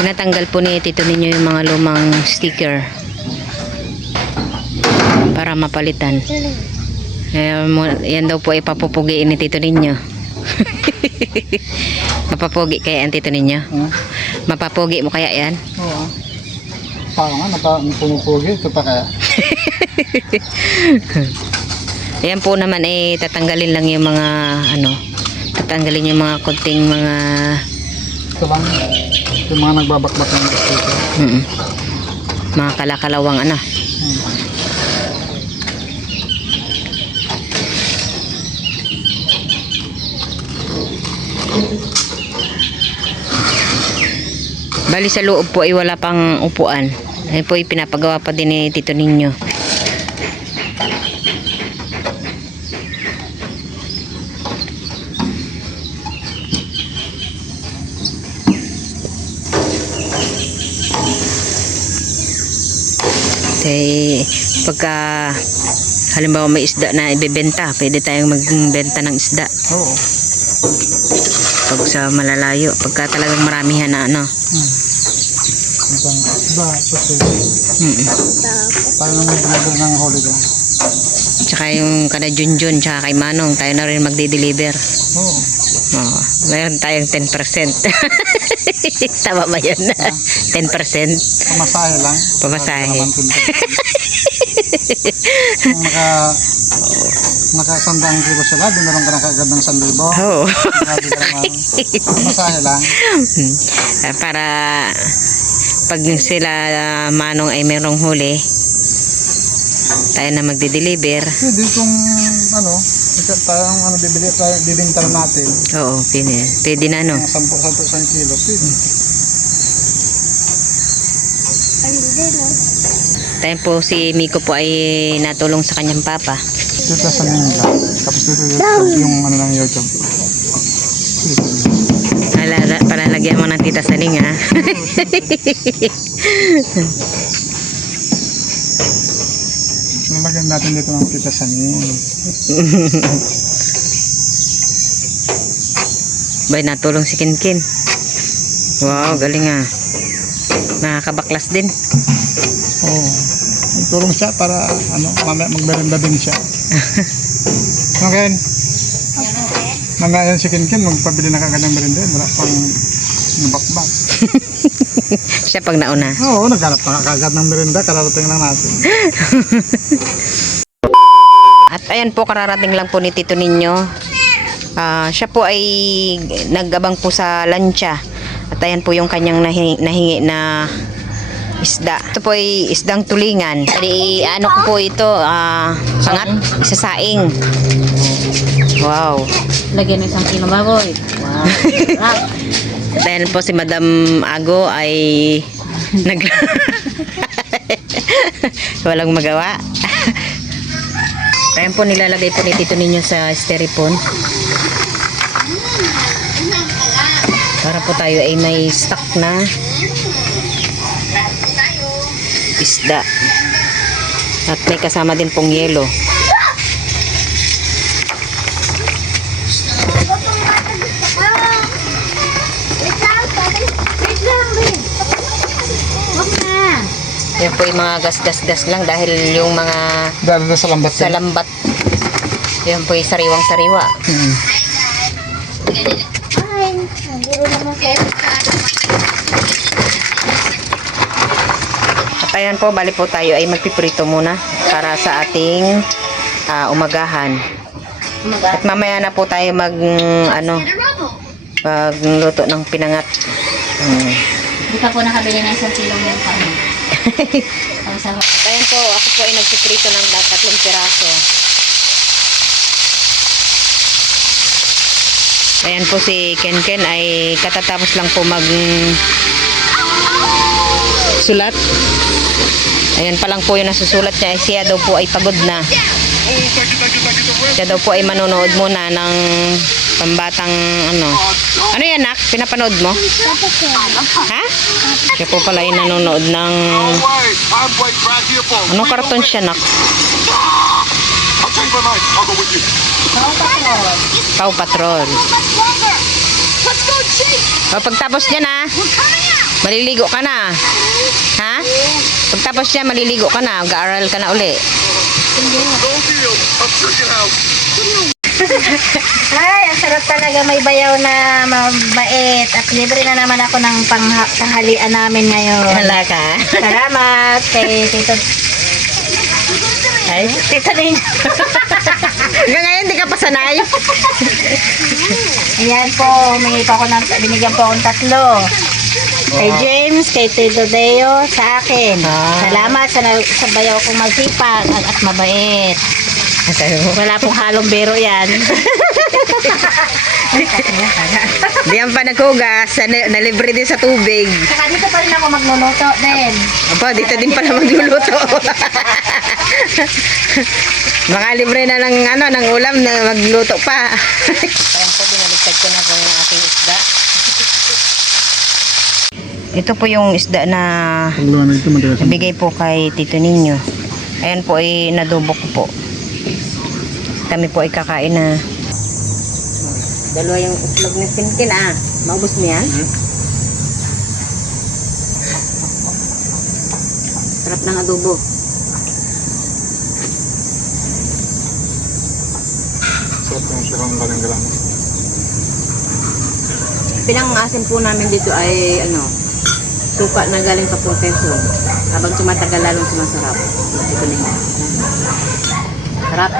Tinatanggal po ni Tito ninyo yung mga lumang sticker para mapalitan. Mo- yan daw po ipapupugiin ni Tito ninyo. Mapapugi kaya ang Tito ninyo? Hmm? Mapapugi mo kaya yan? Oo. Parang nga, napa, pumupugi. Ito pa kaya. Ayan po naman eh tatanggalin lang yung mga ano, tatanggalin yung mga konting mga Ito lang. Yung mga nagbabakbak ng sticker. mm, mga kalakalawang ano. Hmm. Bali sa loob po ay wala pang upuan. Ayan po ay pinapagawa pa din ni Tito Ninyo. Kaya pagka halimbawa may isda na ibebenta, pwede tayong magbenta ng isda Oo. pag sa malalayo. Pagka talagang maramihan na ano. Hmm. Isang isda. Mm tayo naman gumagawin ng holiday. Tsaka yung kada Junjun, tsaka kay Manong, tayo na rin magde-deliver. Oo. Oo. Mayroon tayong 10%. Tama ba yun? 10%? Pamasahe lang. Pamasahe. Kung naka nakasandang kilo sila, dinaroon ka na kagad ng 1,000. Oo. Naman. Pamasahe lang. Hmm. Ah, Para pag sila ah, Manong ay merong huli, tayo na magde-deliver. Pwede kung ano, parang ano bibili tayo, bibinta natin. Oo, pwede. Pwede na no. Mga 10 10 isang kilo. Pwede. Tayo po si Miko po ay natulong sa kanyang papa. Dito sa Ninja. Tapos dito yung, yung ano ng YouTube. Alala, palalagyan mo ng tita saling ha. Nalagyan natin dito ng kita sa Ninja. Bay, natulong si Kinkin. Wow, galing ah. Nakakabaklas din. Oo. Tulong siya para ano, mamaya magmerenda din siya. Okay. Mamaya yan si Kinkin, magpabili na kagad ng merenda. Wala pang nabakbak. Siya pag nauna. Oo, naghanap na kagad ng merenda. Kararating lang natin. At ayan po, kararating lang po ni Tito Ninyo. Ah, siya po ay nagabang po sa lancha. At ayan po yung kanyang nahingi, nahingi na isda. Ito po ay isdang tulingan. Di, ano ko po ito, ah, pangat, isa saing. Wow. Lagyan ng isang kilo baboy. Wow. Ayan po si Madam Ago ay nag walang magawa. Ayan po nilalagay po ni Tito ninyo sa styrofoam. Para po tayo ay may stock na isda. At may kasama din pong yelo. Yan po yung mga gas-gas-gas lang dahil yung mga Dahil na sa lambat sa lambat. Yan po yung sariwang-sariwa. Hmm. At ayan po, bali po tayo ay magpiprito muna para sa ating ah, umagahan. At mamaya na po tayo mag, ano, magluto ng pinangat. Hmm. Hindi pa po nakabili ng isang kilo ng kami. Ang sarap. Ayan po, ako po ay nagpiprito ng tatlong piraso. Ayan po si Ken Ken ay katatapos lang po mag sulat. Ayan pa lang po yung nasusulat niya. Siya daw po ay pagod na. Siya daw po ay manonood muna ng pambatang ano. Ano yan, nak? Pinapanood mo? Ha? Siya po pala ay nanonood ng... Anong karton siya, nak? Paw Patrol. O, pagtapos niya na, We're coming out. Maliligo ka na. Ha? Pagtapos niya, maliligo ka na. Mag-aaral ka na uli. Ay, ang sarap talaga may bayaw na mabait. At libre na naman ako ng pangha- tanghalian namin ngayon. Wala ka. Salamat kay Tito. Ay, Tito din. Hanggang ngayon, di ka pa sanay. Ayan po, humingi pa ako ng, binigyan po akong tatlo. Kay James, kay Tito Deo, sa akin. Ah. Salamat sa, sa bayaw kong magsipag at, at mabait. Wala pong halong bero yan. Di yan pa naghugas. Na, nalibre din sa tubig. Saka dito pa rin ako magluluto din. Aba, dito din pala magluluto. Baka libre na ng ano ng ulam na magluto pa. Ayan po, binaligtad ko na po yung aking isda. Ito po yung isda na nabigay po kay Tito Ninyo. Ayan po ay nadubo ko po. Kami po ay kakain na. Dalawa yung itlog ni Tintin ah. Maubos mo yan? Sarap ng adobo. Sarap yung sukang galing galang. Pinangasim po namin dito ay ano, suka na galing pa po Quezon. Habang tumatagal lalong sumasarap. Ito na yun. Sarap.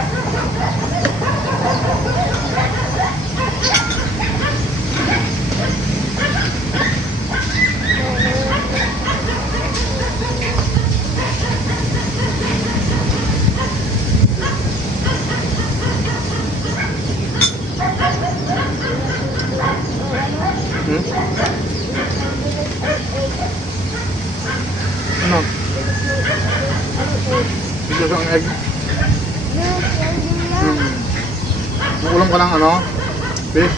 Hmm? Ano? Ito ang egg. Ka ng ano? Fish?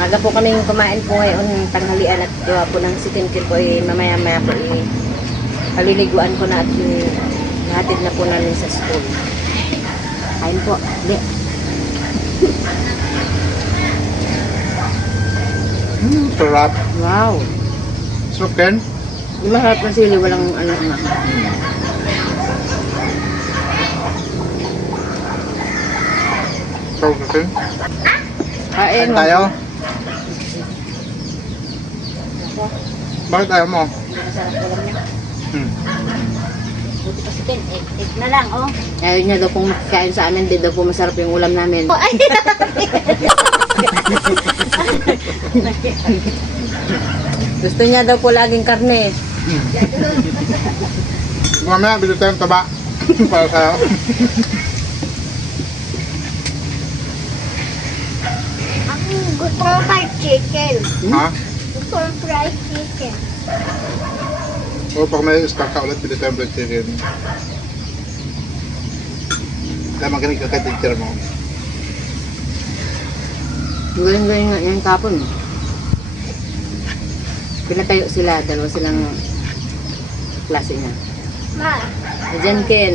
Maga po kaming kumain po ngayon tanghalian at gawa po ng sikinkin po ay mamaya-maya po ay paliliguan ko na at eh, nahatid na po namin sa school. Kain po. Di. Hmm, sarap. Wow. Sarap Ken? Harap ng sili? Walang ano. Sarap ka Ken? Kain tayo? Bakit ayaw mo? Masarap ulam niya. Hmm. Buti pa si Ken, egg, egg na lang, oh. Ayaw niya daw pong makikain sa amin, di daw po masarap yung ulam namin. Gusto niya daw po laging karne. Mamaya, bili tayong taba. Para sa'yo. Ako gusto ko fried chicken. ha? Gusto ko fried chicken. O pag may stock ka ulit, bili tayong fried chicken. Kaya makinig ka kay teacher mo. Galing-galing nga yan kapon. Pinatayo sila, dalawa silang klase niya. Ma, Diyan Ken,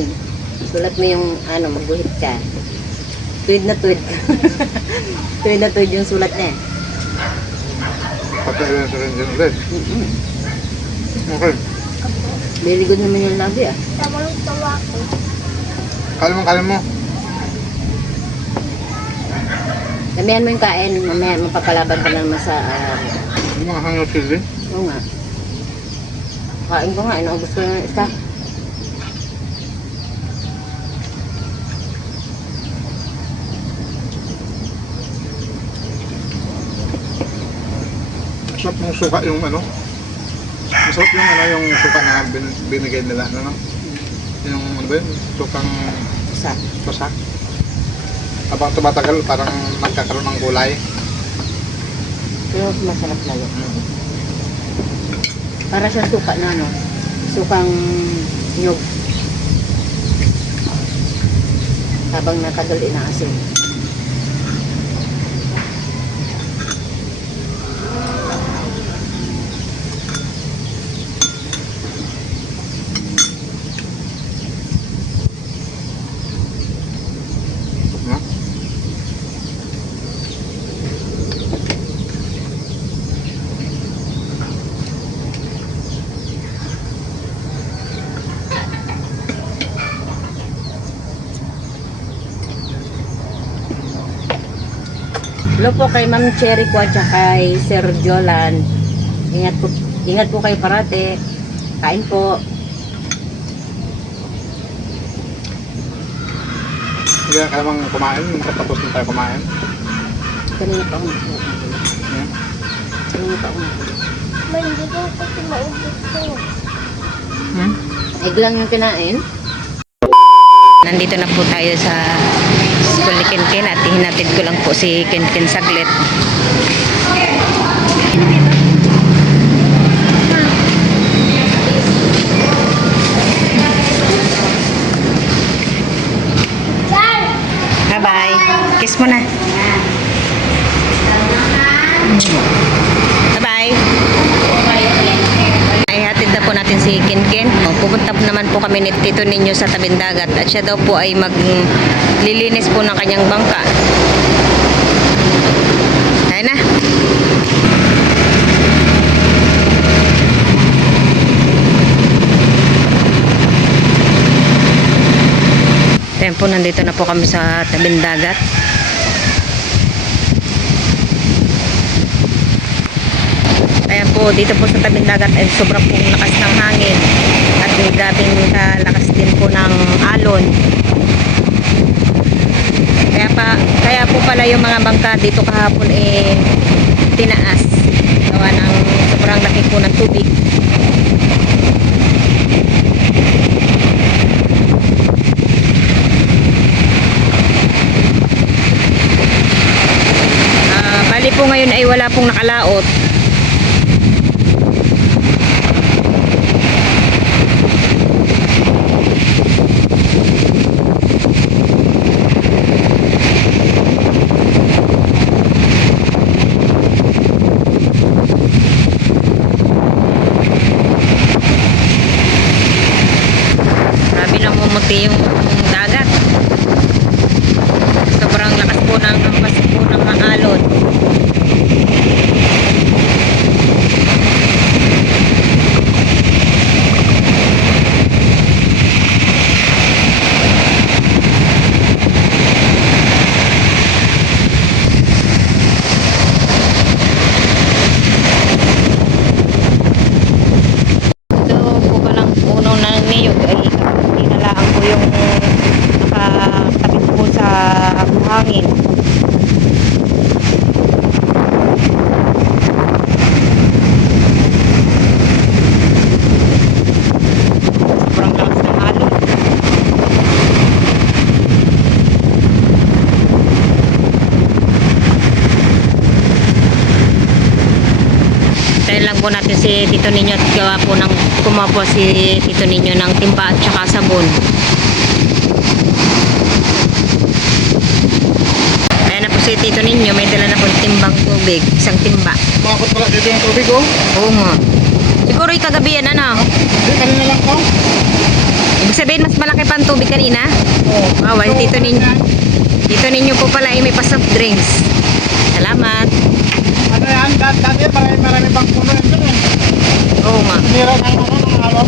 sulat mo yung ano, magguhit ka. Tuwid na tuwid. tuwid na tuwid yung sulat niya. Pati rin sa rin din ulit. Mm-mm. Okay. Very good naman yung labi ah. tawang tawa ko. Kalim mo, kalim mo. Damihan mo yung kain, mamaya mapapalaban ka na naman sa Yung mga hangyo chili. Oo nga. Kain ko nga, inaubos ko yung isa. Masarap yung suka yung ano. Masarap yung ano yung suka na bin, binigay nila. Ano, no? Yung ano ba yun? Sukang Isa. pasak. Habang tumatagal, parang nagkakaroon ng gulay. Pero masarap lalo. Para siya suka na ano. Sukang nyug. Habang nakaduli na asin. Hello po kay Ma'am Cherry ko at kay Sir Jolan. Ingat po, ingat po kayo parate. Kain po. Hindi ka namang kumain, tapos na tayo kumain. Kanina pa ako. Yeah. Kanina pa ako. May hindi ko kasi maubos ko. Hmm? Egg lang yung kinain. Nandito na po tayo sa school ni Kenken at hinatid ko lang po si Kenken saglit. Bye-bye. Kiss mo na. Bye-bye. Natin si Kinkin. O, Pupunta po naman po kami ni Tito Ninyo sa tabing dagat at siya daw po ay maglilinis po ng kanyang bangka. Ayun na. Ayan po, nandito na po kami sa tabing dagat. Ayan dito po sa tabing dagat ay sobrang pong lakas ng hangin at grabing lakas din po ng alon. Kaya pa kaya po pala yung mga bangka dito kahapon eh tinaas. Gawa ng sobrang laki po ng tubig. Ah, bali po ngayon ay wala pong nakalaot. Na mumuti yung dagat. Sobrang lakas po ng ampas po ng mga alon. Ito po palang puno ng niyog ay tinalaan ko yung nakatapit po sa buhangin. Sobrang lakas ng alon. Tayo lang po natin si Tito Ninyo at gawa po ng kumuha po si Tito Ninyo ng timba at saka sabon. Ayan na po si Tito Ninyo, may dala na po timbang tubig, isang timba. Makapot pala dito yung tubig oh. Oo nga. Siguro yung kagabi yan, ano? Hindi, kanina lang ko. Ibig sabihin, mas malaki pa ang tubig kanina? Oo. Wow, well, Tito Ninyo. Tito Ninyo po pala ay may pa soft drinks. Salamat. Ano yan? Dati, dati marami, marami pang puno yan dun eh. Oo nga. Nira ng ano, ng alon.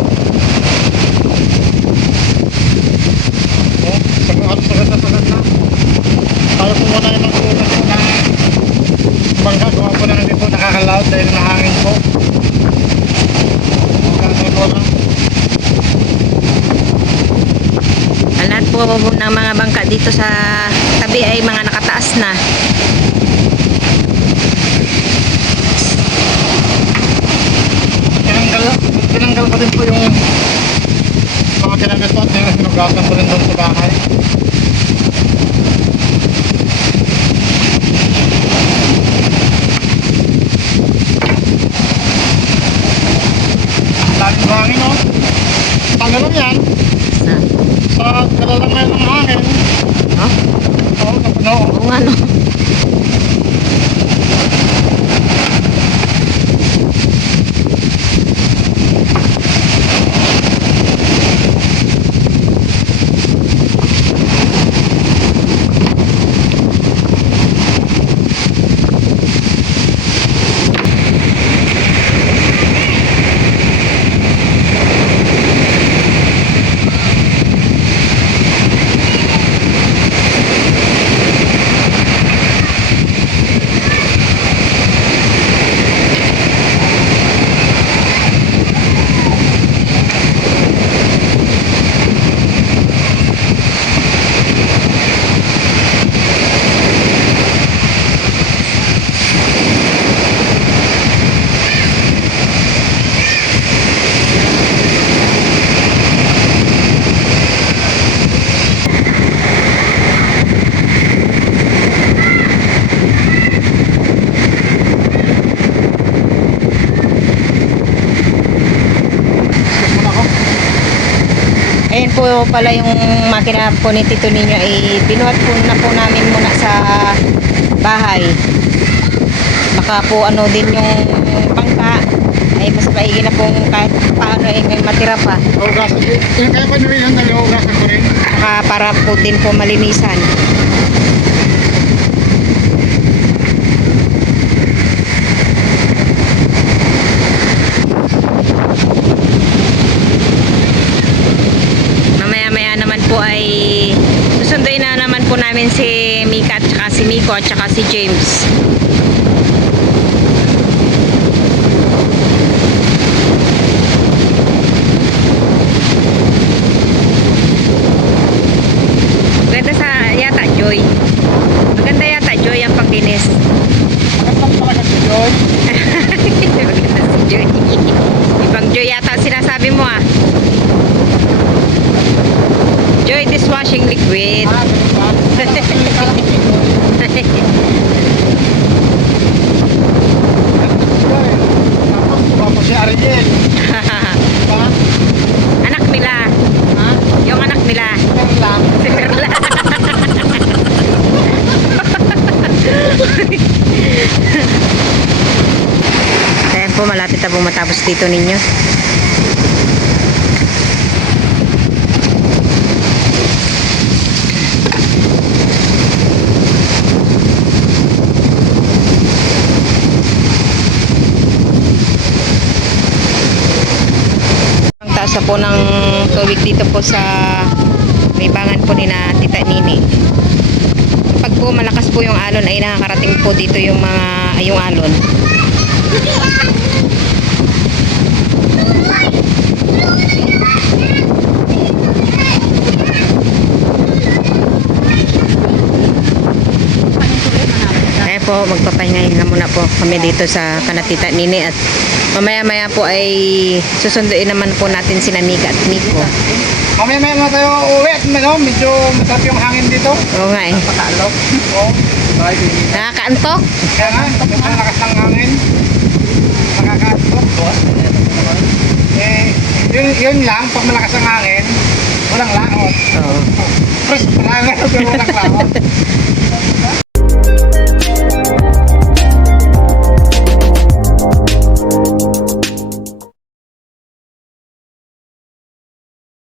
Oh, sagat sagat na sagat na. Tayo po muna yung magpunas po na bangka. Gawa po na hindi po nakakalaot dahil nahangin. Ang lahat po ng mga bangka dito sa tabi ay mga nakataas na. Tinanggal, tinanggal ko din po yung mga tinanggal po at sinugasan ko rin doon sa bahay. Daming hangin oh. Tanggal lang yan. Ito pala yung makina po ni Tito ninyo ay binuhat po na po namin muna sa bahay. Baka po ano din yung bangka ay mas maigi na pong kahit paano ay may matira pa. Hugasan. Yung kaya pa nyo rin ang hugasan ko rin. Saka para po din po malinisan. Mamaya-maya naman po ay susunduin na naman po namin si Mika at Miko at saka si James. Maganda sa yata Joy. Maganda yata Joy ang pangkinis. Magandang talaga si Joy. Maganda si Joy. Ibang Joy yata sinasabi mo ah. Joy dishwashing liquid. Ah. Tapos, si Ariel. Anak nila. Ha? Yung anak nila. Pero lang. Si Perla. Ayan po, malapit na pong matapos dito ninyo. Na po ng tubig dito po sa libangan po ni na Tita Nini. Pag po malakas po yung alon ay nakakarating po dito yung mga yung alon. Kaya po, magpapahingahin na muna po kami dito sa kanatita Nini at mamaya-maya po ay susunduin naman po natin si Mika at Miko. Mamaya maya na tayo uwi at ano, medyo masarap yung hangin dito. Oo nga eh. Patalok. Oo. Nakakaantok? Kaya nga, medyo malakas ng hangin. Nakakaantok. Eh, yun, yun lang, pag malakas ang hangin, walang laot. Oo. First, wala na pero walang laot.